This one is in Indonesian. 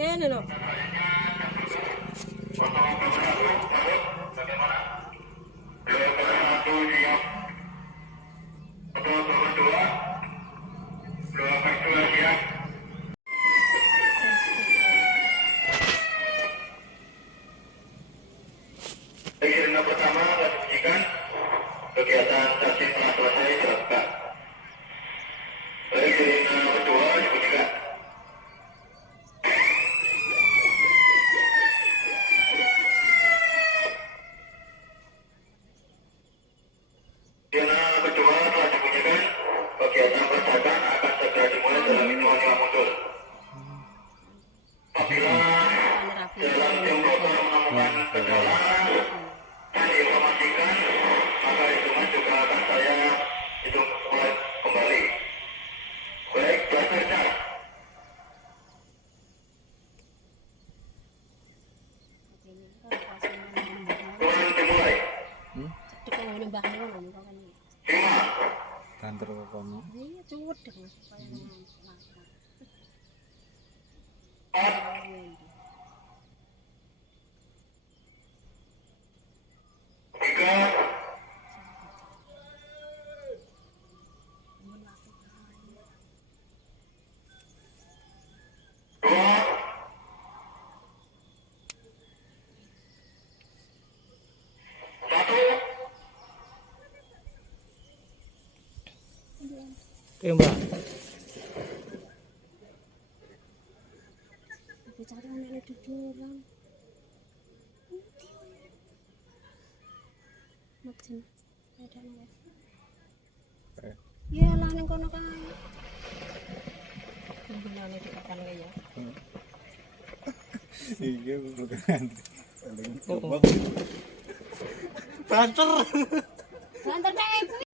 Kene loh. Sirine pertama akan dibunyikan, kegiatan vaksin telah selesai dilakukan. Baik, sirine kedua dibunyikan. Sirine kedua telah dibunyikan, kegiatan persiapan akan segera dimulai dalam hitungan 5 mundur. Apabila dalam tim dokter menemukan kendala dan diinformasikan, maka hitungan juga akan saya hitung mulai kembali. Baik, belajar cara. Tuhan dimulai. 5, Kantor kono. 4, 3, 2, 1. Tembak. Bicara anak jujur kan. Maksud ada nggak? Ya lah neng kono kae. Gunane di kapan ya? Iya bukan. Oh. Banter. Banter deh.